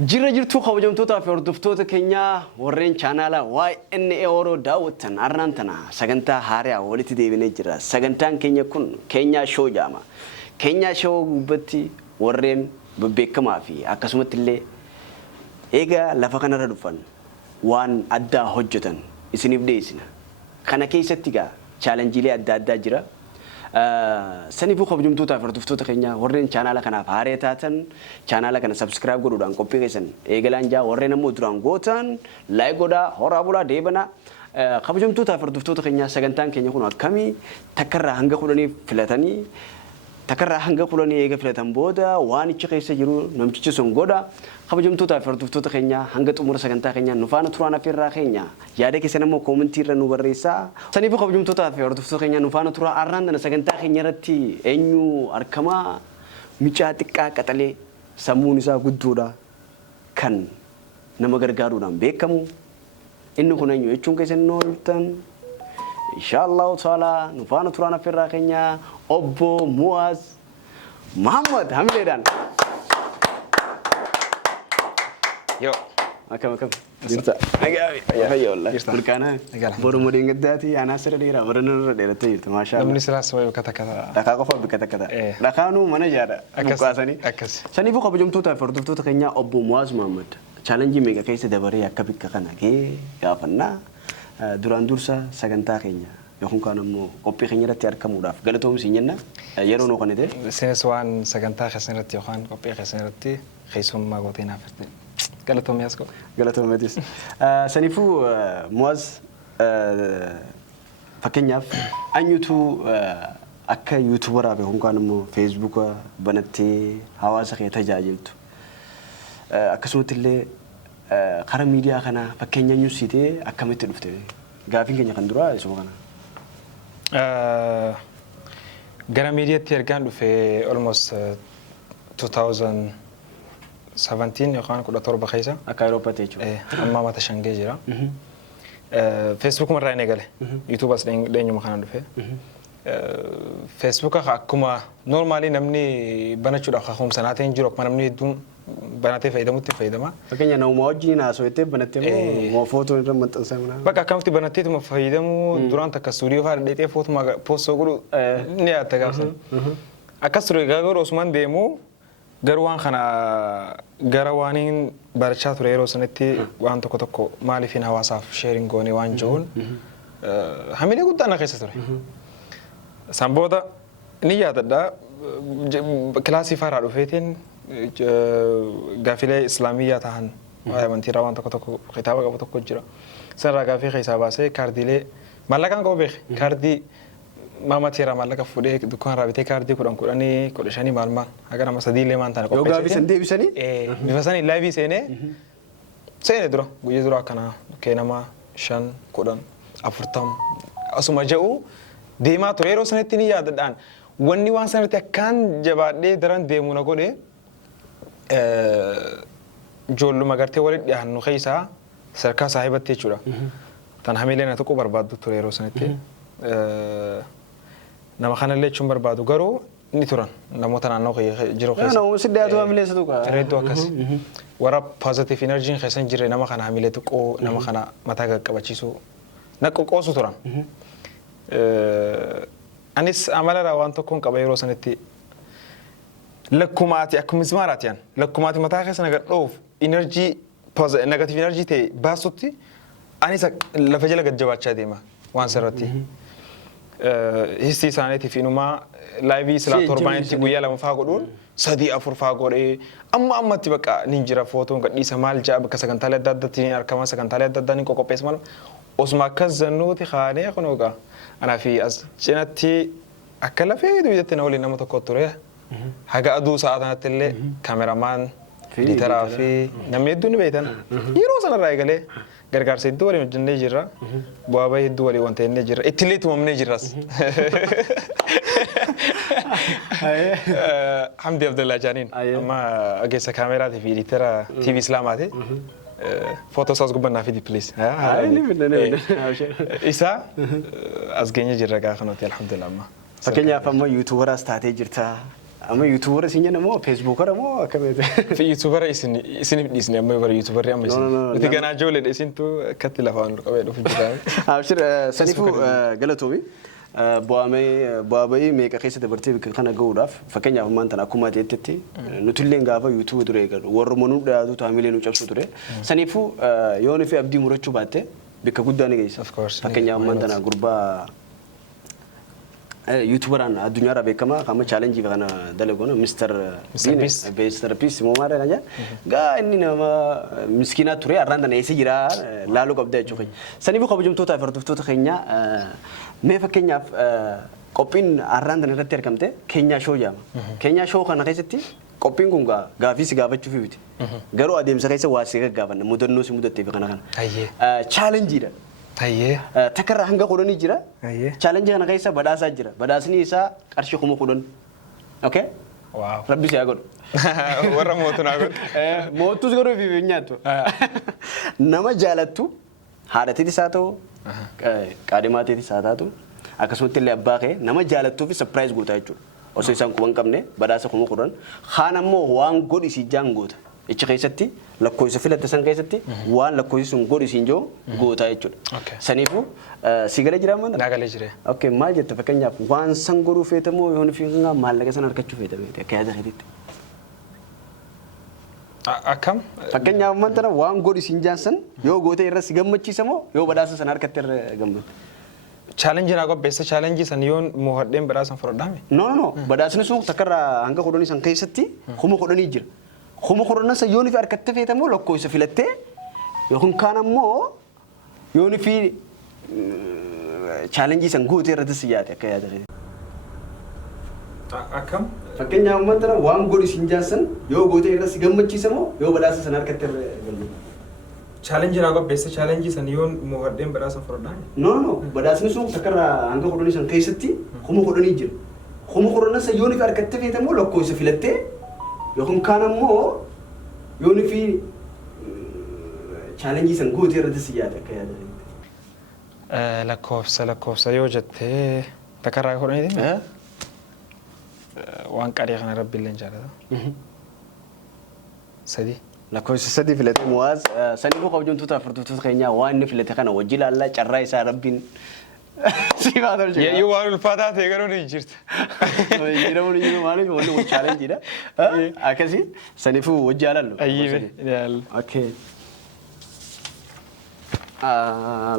Jirra jirtu kabajamtoota fi hordoftoota keenya warreen chaanaala YNA Oro daawwatan arraan tana sagantaa haaraa walitti deebinee jira. Sagantaan keenya kun Kenya Show jedhama. Kenya Show gubbatti warreen beekamaa fi akkasumatti illee eega lafa kanarra dhufan waan addaa hojjetan isiniif dhiyeessina. Kana keessatti gaa chaalenjiilee adda addaa jira. Saniifuu kabajamtoota fi hordoftoota keenya warreen chaanaala kanaaf haaraa taatan chaanaala kana subscribe godhuudhaan qophii keessan eegalaan jaa warreen ammoo duraan gootan like godhaa horaa bulaa deebana. Kabajamtoota fi hordoftoota keenya sagantaan keenya kun akkamii takkarraa hanga 10 filatanii takkarraa hanga 10 eega filatan booda waan ichi keessa jiru namtichi sun godha. Kabajamtoota fi hordoftoota keenya hanga xumura sagantaa keenya nu faana turaan afeerraa keenya yaada keessan ammoo koomentii irra nu barreessaa. Saniifuu kabajamtoota fi hordoftoota keenya nu faana turaa arraan dana sagantaa keenya irratti eenyu arkamaa micaa xiqqaa qaxalee sammuun isaa guddoodha kan nama gargaaruudhaan beekamu. Inni kun eenyu jechuun keessan nu hojjetan inshallah taala nu faana turaan afeerraa keenya obbo Muaz Muhammad Hamileedhaan. Yo. Akam. Jirta. Ayya wallah. Burkana. Boru modin gaddaati ana sira dheeraa baranarra dheerattee jirtu maashaallah. Namni siraa sababa kata. Dhakaa qofa bikata. Dhakaanu mana jaada. Mukaasanii. Akkas. Saniifuu kabajamtoota fi hordoftoota keenya obbo Muaz Muhammad challenge meeqa keessa dabaree akka bikka kana gee gaafannaa duraan dursa sagantaa keenya yookaan kan ammoo qophii keenya irratti argamuudhaaf galatoomsi jenna yeroo noo kanate. Seenes waan sagantaa keessan irratti yookaan qophii keessan irratti keessummaa gootee naaf ferte. Galatoomii as godha. Galatoomeetis. Saniifuu Muaz fakkeenyaaf anyutu akka yuutuubaraa fi yookaan ammoo feesbuuka banattee hawaasa kee tajaajiltu. Akkasumatti illee karaa miidiyaa kana fakkeenya nyuusitee akkamitti dhufte? Gaafiin keenya kan duraa isuma kana. Gara miidiyaatti ergaan dhufee almost 2017 yookaan 17 keessa. Akka Awuroopaatti jechuudha. Amma mata shangee jira. Facebook marraa inni eegale. YouTube as dheenyuma kana dhufee. Facebook akkuma normally namni banachuudhaaf kakkumsa naateen jiru akkuma namni hedduun banatee fayyadamutti fayyadama. Fakkeenya nama wajjin haasawwattee banattee moo footoo irra maxxansaa mana. Bakka akkamitti banatteetuma fayyadamu duraan takka stuudiyoo fa'aa dheedhee footuma poostoo godhu ni yaadda gaafsan. Akkas ture garuu osumaan deemu garuu waan kana gara waaniin barachaa ture yeroo sanatti waan tokko maaliifin hawaasaaf sheerin goonee waan jiruun hamilee guddaan keessa ture. Sanbooda ni yaadadha kilaasii faaraa dhufeetiin gaafilee islaamiyyaa ta'an amantiirraa waan tokko kitaaba qabu tokko jira. Sanarraa gaafii keessaa baasee kaardiilee maallaqaan qabu beeke kaardii maamatiirraa maallaqa fuudhee dukkaanarraa bitee kaardii 10 15 maal haga nama 3 illee maan ta'an qopheessee. Yoo gaafii san deebisanii? Bifa sanii laayivii seenee dura guyyaa dura akkana kee nama 5 10 40 asuma jedhu deemaa ture yeroo sanatti ni yaadadhaan wanni waan sanatti akkaan jabaadhee daran deemuu na godhe ijoolluma gartee walitti dhiyaannu keessaa sarkaa saahibatti jechuudha. Tan hamilee na tokko barbaaddu ture yeroo sanatti. Nama kanallee jechuun barbaadu garuu ni turan namoota naannoo jiru keessa. Namoonni siddaatu hamilee isa tokko. Reedduu akkas. Warra positive energy keessan jirre nama kana hamilee xiqqoo nama kana mataa qaqqabachiisuu na qoqqoosu turan. Anis amalarraa waan tokkoon qaba yeroo sanatti lakkumaati akkuma ismaaraati yan lakkumaati mataa keessa nagar dhoof energy negative energy ta'e baasutti anis lafa jala gajjabaachaa deema waan sirratti. Hissi isaaniitiif inumaa laayivii silaa torbaanitti guyyaa 2 faa godhuun 3 4 faa godhee ammatti bakka nin jira footoon gadhiisa maal jaa bakka sagantaalee adda addaatti ni argama sagantaalee adda addaa ni qoqopheessa maal osuma akkas zannuuti kaanee kunuuqa. Ana fi as cinatti akka lafee duwwaatti na waliin nama tokko ture. Haga aduu sa'aatanatti illee kaameramaan editaraa fi namni hedduun ni beektan. Yeroo sanarraa eegalee gargaarsa hedduu waliin hojjennee jirra. Bu'aa bahii hedduu waliin wanta innee jirra. Ittillee tumamnee jirras. Hamdi Abdallaa Jaaniin amma ogeessa kaameraatii fi editara TV Islaamaati. Fotos as gubbannaa fidi please. Isa as geenye jirra gaafa nuti alhamdulillah amma. Fakkeenyaaf amma yuutuubaraas taatee jirta. أما يوتيوبر سينجنا مو فيسبوكر مو كمية في يوتيوبر إسني إسني أما يبغى يوتيوبر أما إسني إذا كان عجول إسني تو كتلا فان قبل في الجبال أبشر سنيفو قلتوبي بوامي ميكا خيسة دبرتي بكنا جوداف فكان يا فمان تنا كوما تيتتي نتلين غافا يوتيوب دريغا ورمونو دادو تعملين وشابسو دري سنيفو يوني في أبدي مرتشو باته بك قداني جيس فكان يا فمان تنا غربا يوتيوبر أنا الدنيا رابع كما كم challenge كنا دلقونا مستر بيس مو مارا نجا قا إني نما مسكينة توري أران دنا إيسي جرا لالو قبضة يشوفي سنيبو خبجم توتا فرتو خينيا ما فكينيا كوبين أران دنا رتير كمته خينيا شو جام خينيا شو خنا كيستي كوبين كونغا غافيس غافة تشوفي بيت غرو أديم سكايس واسيك غافنا مدرنو سي مدرتي بكنا كنا challenge جرا أيه تكرر هنگا خودني جرا challenge أنا كيسا بداسا جرا بداسني إسا كارشي خمو خودن أوكي واو ربي سيأقول ورا موتو ناقول موتو سكرو في بنياتو نما جالتو هارتي دي ساتو كاريماتي دي ساتاتو أكسمت اللي أباكه نما جالتو في surprise غوتا يجو أوسي سام كوان كمنه بداسا خمو خودن خانم مو وان غودي سيجان غوتا إيش كيستي لكويس في لتسان كيستي وان لكويس غودي سينجو غوتا يجو سنيفو سيجرا جرا من ناقل جرا أوكي ما جت فكني أب وان سانغورو فيتمو يهون فينا مال لك سنار كتشوف فيتمو كذا خديت أكم فكني أب من ترى وان غودي سينجانسن يو غوتا يرى سيجام مچي سمو يو بداسا سنار كتر غمبت challenge na ko best challenge san yon muhaddem berasan frodame no badasni sun takara hanga kodoni san kaysatti khumu kodoni jir khumu kodona sa yoni fi arkatte fetamo lokko isa filatte yokun kanammo yoni fi challenge san gote rada siyate kaya dare akam fakenya amantara wan godi sinjasan yo gote ira sigammachi samo yo badasa san arkatte gallu challenge na ko best challenge san yon muhaddem berasan frodame no badasni sun takara hanga kodoni san kaysatti khumu kodoni jir khumu kodona sa yoni fi arkatte fetamo lokko isa filatte yokun kanammo yoni fi challenge san gote rada siyate kaya dare lakkoofsa yoo jettee takkarraa godhanii deemee waan qadhee kana rabbi illee jaalata. Sadii. lakkoofsa sadii filate muwaaz sanii koo qabjumtoota afurtuutu keenyaa waan inni filate kana wajji laallaa carraa isaa rabbiin si baatol jira. Yoo waan ulfaataa ta'e garuu ni jirta. Jiramu ni jiru maaliif wanni kun chaalenjiidha. Akkasii saniifuu wajji ilaallu. Ayyee ilaallu. Okay.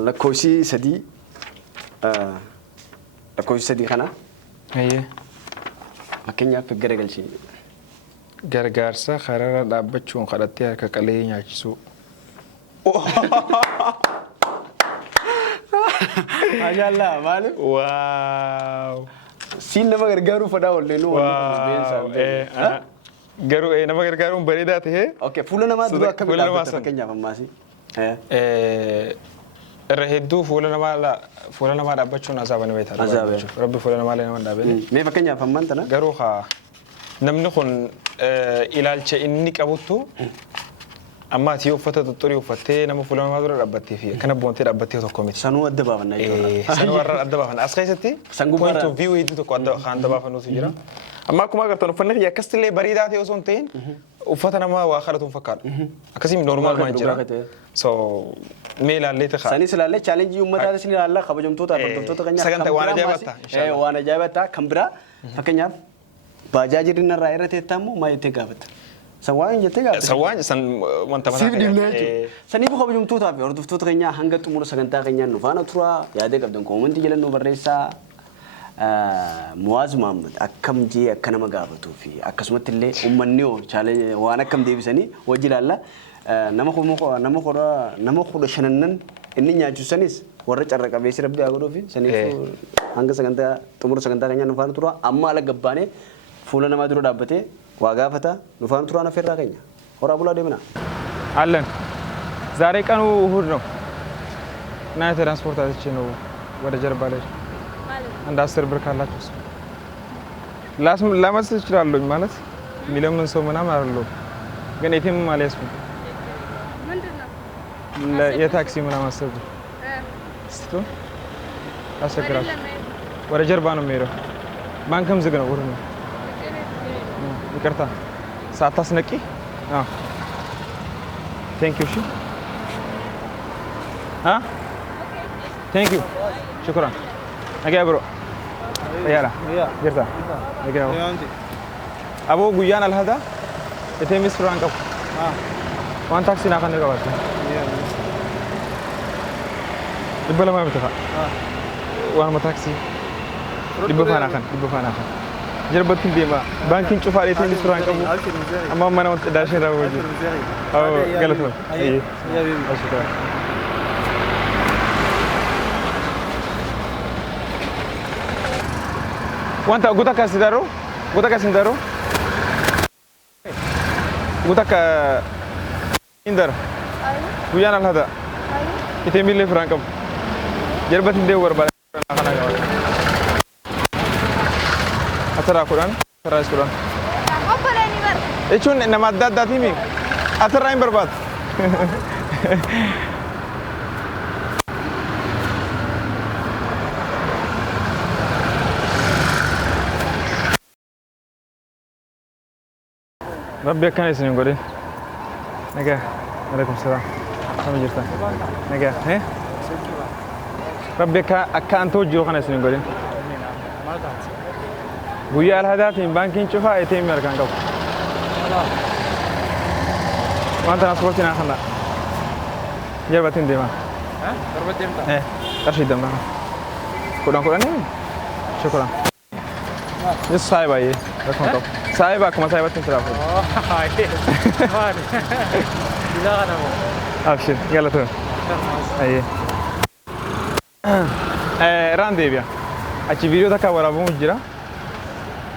lakkoofsi sadii kana. Ayyee. Fakkeenyaaf garagalchii. Gargaarsa kararra dhaabbachuun kadhattee harka qalee nyaachisuu. Maashaallah maaliif? Waaw. Siin nama gargaaruu fadhaa walleenuu garuu nama gargaaruun bareedaa ta'ee. Okay, fuula namaa dura akkamiin dhaabbata fakkeenyaaf ammaasi? irra hedduu fuula namaa dhaabbachuun azaabani beektaa. Rabbi fuula namaa illee nama dhaabee. Mee fakkeenyaaf ammaan tana? Garuu namni kun ilaalcha inni qabuttu amma ati uffata tutturii uffattee nama fuula namaa dura dhaabbattee fi akkana boontee dhaabbattee tokko miti. Sanuu adda baafanna jechuudha. Sanuu adda baafanna. As keessatti point of view hedduu tokko adda baafannuutu jira. Amma akkuma agartan uffanni kiyya akkasitti illee bareedaa ta'e osoo hin ta'in uffata namaa waa kadhatuun fakkaatu. Akkasiin normaal jira. So mee ilaallee ta'a. Sanis ilaallee chaalenjii uummataa isin ilaallaa kabajamtoota hordoftoota keenyaa. Sagantaa waan ajaa'ibataa. Waan ajaa'ibataa kan biraa fakkeenyaaf baajaajiin irraa irra teettaa immoo maal jettee gaafatta? Sawwaan jettee gaafatta? Sawwaan san wanta mataa keenyaa. Saniif kabajamtootaa fi hordoftoota keenyaa hanga xumura sagantaa keenyaa nu faana tura yaada qabdan koomentii jala nu barreessaa. Muwaaz Muhammad akkam jee akka nama gaafatuu fi akkasumatti illee uummanni waan akkam deebisanii wajji ilaalla. Nama kudha shanannan inni nyaachisanis warra carra qabeessi rabbi haa godhuu fi saniif hanga sagantaa xumura sagantaa keenyaa nu faana tura amma ala gabbaanee fuula namaa dura dhaabbatee waa gaafata nu faana turaan affeerraa keenya horaa bulaa deemna. አለን ዛሬ ቀኑ እሁድ ነው እና የትራንስፖርታችን ነው ወደ ጀርባ ላይ አንድ 10 ብር ካላችሁ ላመስል እችላለሁ ማለት የሚለምን ሰው ምናምን አይደለም ግን የትም አልያዝኩም ምንድነው የታክሲ ምናምን አሰብ ስቶ አሰግራችሁ ወደ ጀርባ ነው የሚሄደው ባንክም ዝግ ነው ወደ ነው ይቅርታ ሳታስነቂ ቴንክ ዩ እሺ ቴንክ ዩ ሽኩራን ነገ ብሮ ያላ ይርታ ነገ አቦ ጉያን አልሃዳ እቴሚስ ፍራንክ ዋን ታክሲ ናከነ ገባት ይበላ ማለት ተፋ ዋን ታክሲ ይበፋና ካን جربتين ديما بانكين شوف عليه تاني سرعان كم أما ما أنا وانت داشين راوجي أو قلت له إيه شكرا وانت قلت كاسدارو قلت كاسدارو قلت ك إندر ويانا هذا يتميل لي فرانكم جربتين ديما وربا أترى كوران أترى كوران إيشون نما دات مي أترى إن برباد ربي كان يسنين قولي نجا عليكم السلام كم جرتا نجا هه ربي كان توجه كان يسنين قولي ويا الهدف من بانكين شوفها يتم يركان كم ما ترانسبورتنا خلنا جربتين ديما جربتين إيه كرشي دمنا كوران شكرا يس سايبا يه ركون كم سايبا كم سايبا تنتظر لا أنا أبشر يلا تون أيه راندي بيا أشي فيديو تكا ورا بومجرا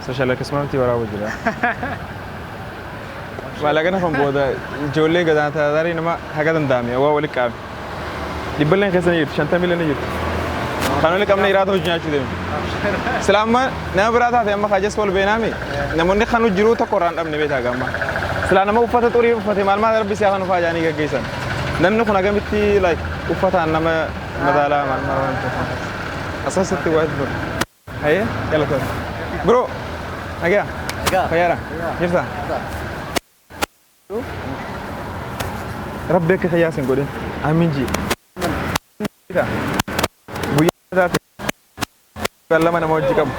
سوشيال كسمانتي ورا وجرا والله فهم بودا جولي قدان تداري نما هكذا دامي هو ولي كاب دبلين كسن يجيب شنطة ميلين يجيب خانوا لك أمنا إرادة وجناش كده سلام ما نبرة هذا أما خاجس فول بينامي نموني خانوا جرو تقران أمني بيتها كمان سلام ما وفات توري وفات مال ما ربي سياخانوا فاجاني كجيسان نحن كنا كم بتي لايك وفات أنا ما مدالا ما أساس التواجد هاي يلا كده برو أجا خيارا يرتا ربك خياسين قولين آمين جي بويا ذات كلا ما نموجي كم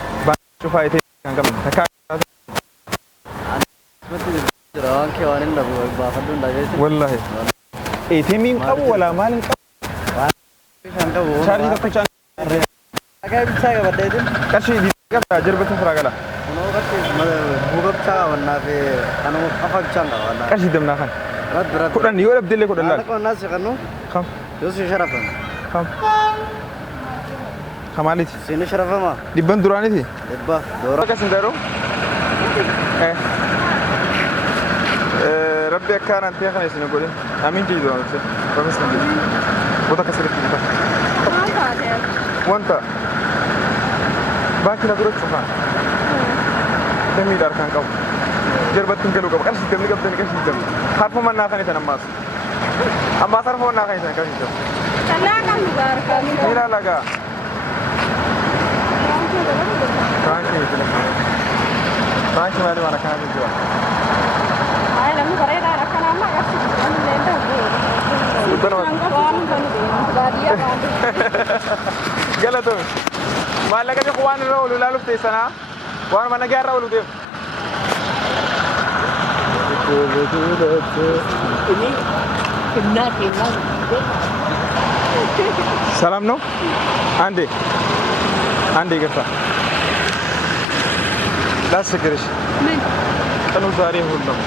شوف هاي كان كم تكا والله إيه تيمين أبو ولا مالين شارجي تكو شان أكيد بتساعد بدأتين كشي دي كذا جربت فراغلا بوقت ساعة ولا في أنا أفكر شانغا ولا كشي دمنا خان كودان يورب دللي كودان لا كون ناس كانوا خم يوسف شرفا خم خمالي سينو شرفا ما دبان دوراني تي دبا دورا كسن دارو ربي كان أنت يا خنيس نقولين أمين تيجي دوران بس بس نقول بودا كسر كذا وانت باكي نقول شوفان تمي دار كان كاو جربت تنقلوا كاو كرسي تمي كاو تني كرسي تمي حرف ما ناخني تنماس أما صار هو ناخني تني كرسي تمي تلا كم دار كم لا لقى فرانكي مثلا فرانكي ما أدري أنا كان أجوا هاي لما بريء أنا كان أما كرسي أنا لين ده قال له ما لقى جوان الرول ولا لفت سنة وأنا ما نجار الرول وديم سلام نو عندي كذا لا سكرش كانوا زاري هولم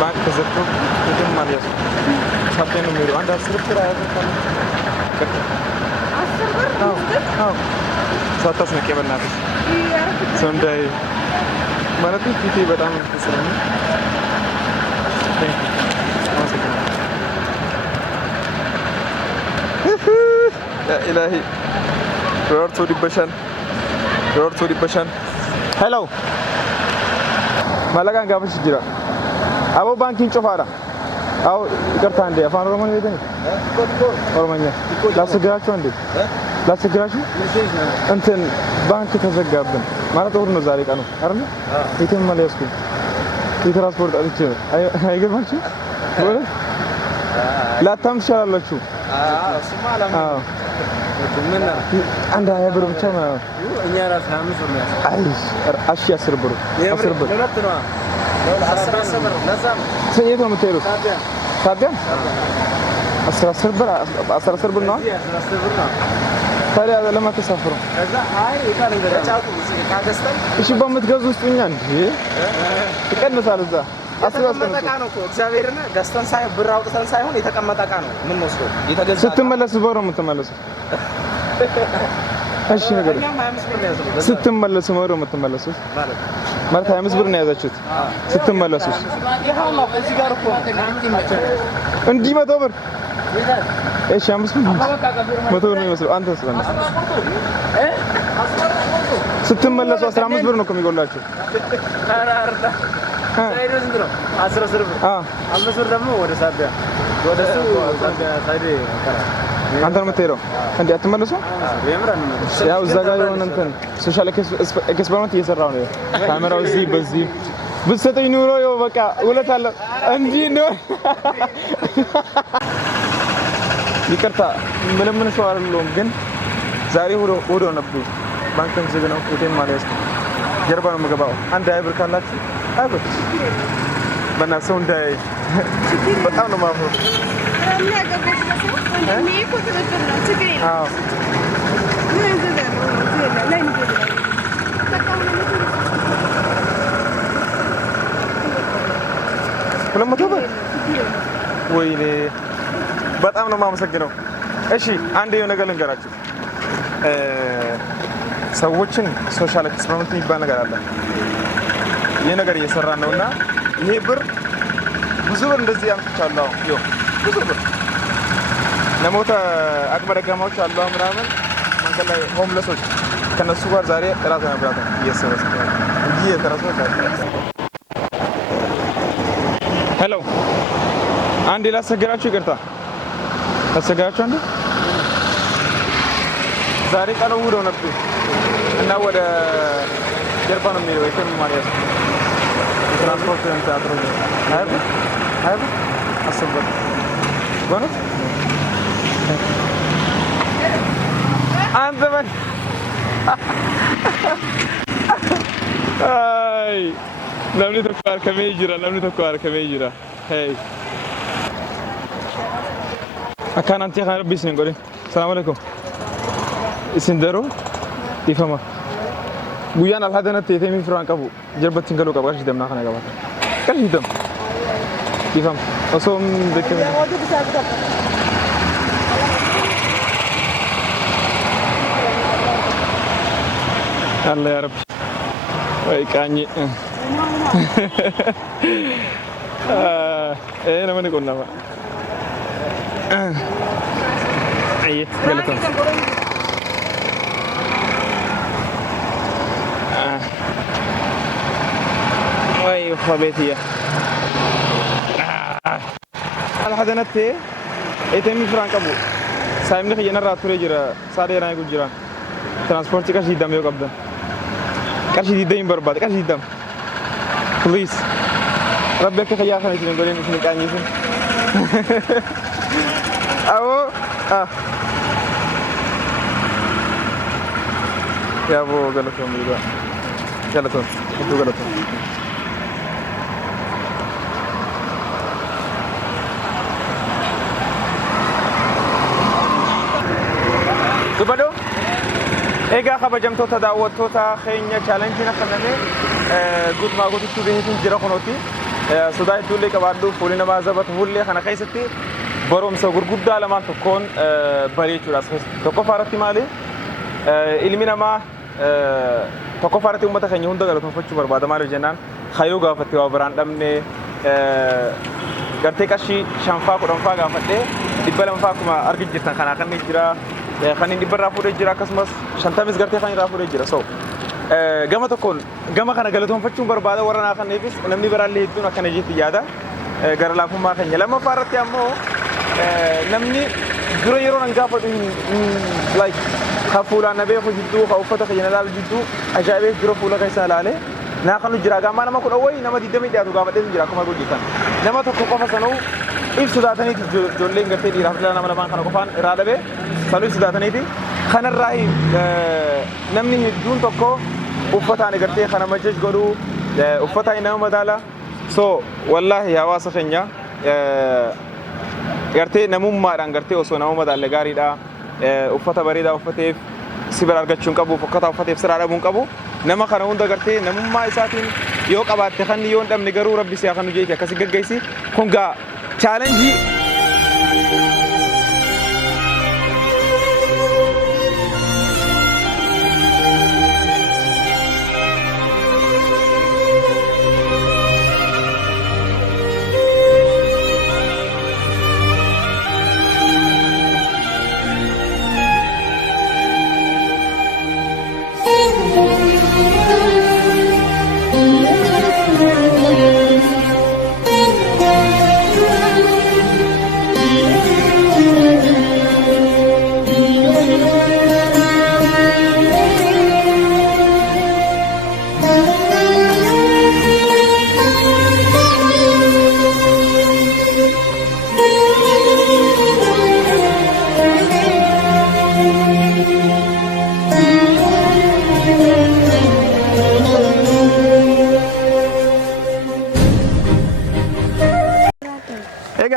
بانك كذبتو كتير مالياس ساتين نميرو عند أسرب كذا ساتاس نكيا بناتي سنداي mana tuh TV batang kesana ya ilahi roar to di bashan hello malaga ngapa sih jira abo banking cofara aw ikartan de afan romani de romanya la segerachu ande la segerachu እንትን ባንክ ተዘጋብን ማለት ወር ነው ዛሬ ቀኑ አይደል? የትም ማለስኩ የትራንስፖርት አጥቼ ነው። አይገርማችሁ? ላታምሽ አላችሁ? እሱማ አላማ ምን አንድ 20 ብር ብቻ ነው። እኛ ራስ 25 ብር ነው። አይ 10 ብር 10 ብር ሁለት ነው። 10 ብር ለዛም የት ነው የምትሄዱት? ታዲያ 10 ብር 10 ብር ነው። 10 ብር ነው። ታዲያ ለምን ተሳፍሩ? ከዛ አይ ይካል እንደጫቱ ካገስተን እሺ በምትገዙ ውስጥ እኛ እንዴ ይቀንሳል እዛ የተቀመጠ ዕቃ ነው እኮ እግዚአብሔርን ገዝተን ብር አውጥተን ሳይሆን የተቀመጠ ዕቃ ነው የምንወስደው። የተገዛ ስትመለስ ብር ነው የምትመለሰው። እሺ ነገር ስትመለሱ ብር ነው የምትመለሱት ማለት 25 ብር ነው ያዛችሁት ስትመለሱ። ይሄው ነው እዚህ ጋር እኮ እንዲህ 100 ብር እሺ 5 ብር 100 ብር ነው የሚመስለው። አንተስ በእናትህ ስትመለሱ 15 ብር ነው እኮ የሚጎላችሁ። አራርዳ ሳይዶ ዝም ብሎ 10 ብር 5 ብር ደግሞ ወደ ሳቢያ ወደ እሱ ሳይዶ አንተ ነው የምትሄደው እንዴ? አትመለሱ? ያው እዛ ጋር የሆነ እንትን ሶሻል ኤክስፐሪመንት እየሰራው ነው። ካሜራው እዚህ በዚህ ብትሰጠኝ ኑሮ ይኸው በቃ ውለት አለ እንዲህ ነው። ይቅርታ ምንም ሰው አይደለም፣ ግን ዛሬ ወዶ ነበር ባንክም ዝግ ነው። ሆቴል ማለት ነው ጀርባ ነው የምገባው። አንድ አይብር ካላችሁ አይብር በእናትህ ሰው እንዳይ በጣም ነው ማፈሩ። ወይኔ በጣም ነው የማመሰግነው። እሺ አንድ የሆነ ነገር ልንገራችሁ። ሰዎችን ሶሻል ኤክስፐሪመንት የሚባል ነገር አለ። ይሄ ነገር እየሰራን ነውና ይሄ ብር ብዙ ብር እንደዚህ ያምጥቻለሁ። ይኸው ብዙ ብር ለሞተ አቅመ ደካማዎች አሉ ምናምን መንገድ ላይ ሆምለሶች ከነሱ ጋር ዛሬ እራት መብላት ነው እየሰበሰበ እንጂ የተራሰው ሄሎ አንዴ ላስቸግራችሁ፣ ይቅርታ ላስቸግራችሁ። አንዴ ዛሬ ቀኑ ውሎ ነበር እና ወደ ጀርባ ነው የሚሄደው ኢኮኖሚ ማለት ነው። ትራንስፖርት ተአጥሮ አይብ አስበው በእውነት አንተ በል አይ namni tokko harkamee jira, namni tokko harkamee jira. Hey. Akkaan antii kan rabbi isin godhin. Salaamu alaikum. Isin daroo ifama. Guyyaan alhaadanatti eetemii firaan qabu jalbattiin galuu qaba qarshii damnaa kana qabaata. Qarshii dam. Ifama. Osoo beekame. Allah ya Rabbi. Wai kanyi. namani kun nama. Iya, galaton. Wai khabeti ya. Alhadanatti etemi franc qabu. Saimni khiyana rature jira, sade raa gujira. Transport ka shidam yo qabda. Qarshi didam barbad, qarshi didam. Please. Rabbi ka khaya khani tin golin isni qani sin. Awo Ya wo galaton juga. Galaton, itu galaton. Dubado? Ega kabajamtoota daawwattoota keenya chaalenjiina kaname guutumaa guututti beekin jira kunuuti sodaa hedduullee qabaadhu fuulli namaa zabata fuullee kana keessatti barumsa gurguddaa lamaan tokkoon bareechuudhaas tokkoffaa irratti maali ilmi namaa tokkoffaa irratti uummata keenya hunda galatoonfachuu barbaada maaliif jennaan hayyoo gaafatte waa biraan dhabne gartee qarshii 5 10 gaafadhee 200 akkuma argi jirtan kanaa kan jira kan inni barraa fuudhee jira akkasumas 50 gartee kan irraa fuudhee jira so gama tokkoon gama kana galatoonfachuun barbaada warra naa kanneefis namni biraallee hedduun akkana jeetti yaada gara laafummaa keenya lammaffaa irratti ammoo namni dura yeroo nan gaafadhu like ka fuulaan na beeku jidduu ka uffata keenya ilaala jidduu ajaa'ibee dura fuula keessaa ilaalee naa kan jira gaamaa nama kudha wayi nama 20 dhiyaatu gaafadhee jira akkuma gojjetan nama tokko qofa sanuu ibsu daataniiti ijoolleen gartee dhiiraaf dhala nama lamaan kana qofaan irraa dhabee sanuu ibsu daataniiti kanarraa namni hedduun tokko uffataan gartee kana majjaj godhuu uffataan nama madaala so wallahi hawaasa keenya gartee namummaadhaan gartee osoo nama madaalle gaariidha uffata bareedaa uffateef si bira argachuun qabu uffata uffateef siraa dhabuun qabu nama kana hunda gartee namummaa isaatiin yoo qabaatte kan yoo dhabne garuu rabbi siyaa kan nujeeti akkasi gaggeessi kun gaa chaalenjii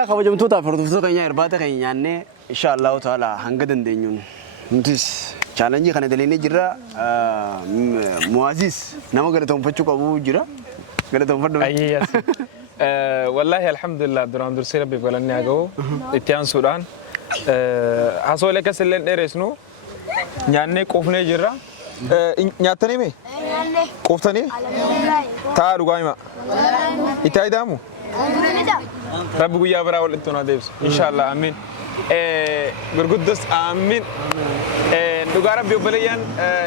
kabajamtoota hordoftoota keenya irbaata keenya nyaannee inshaallahu ta'ala hanga dandeenyuun nutis chaalenjii kana daleennee jirra muwaazis nama galatoonfachuu qabu jira galatoonfadhu ayyaas wallahi alhamdulillah duraan dursee rabbiif galanni haa ga'u itti aansuudhaan hasoolee kasilleen dheeresnu nyaannee quufnee jirra nyaattanii mee quuftanii taa dhugaa hima itti aayidaamu ربي ويا برا ولتونا ديبس إن شاء الله آمين برغدس آمين نوغا ربي وبليان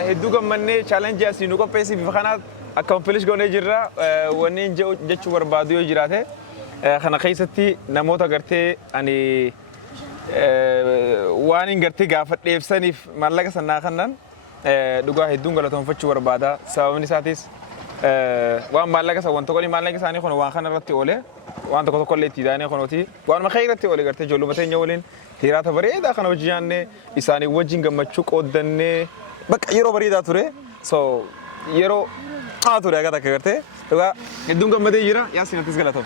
هدوغا مني challenge أسي نوغا بيسي بفخانات accomplish قوني جرا ونين جتشو برباديو جراته خنا خيستي نموتا قرتي أني وانين قرتي قافت ليفساني مالك سنة خنان نوغا هدوغا لتون فتشو بربادا سوامني ساتيس وان مالك سوان تقولي مالك ساني خنو وان خنا رتي أولي وان تكو تقولي تيداني خنوتي وان مخيرتي أولي قرتي جولو متين يولين هيرات بريدا خنا وجياني إساني وجين قمتشوك أودني بك يرو بريدا توري so يرو توري أكادا كرتي تبغى ندون قمتي يرا ياسين تسقلاتهم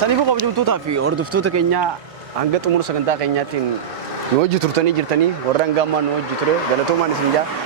saniifuu kabajamtoota fi hordoftoota keenya hanga xumura sagantaa keenyaatiin nu wajji turtanii jirtanii warra hangamaa nu wajji ture galatoomaan isin jaa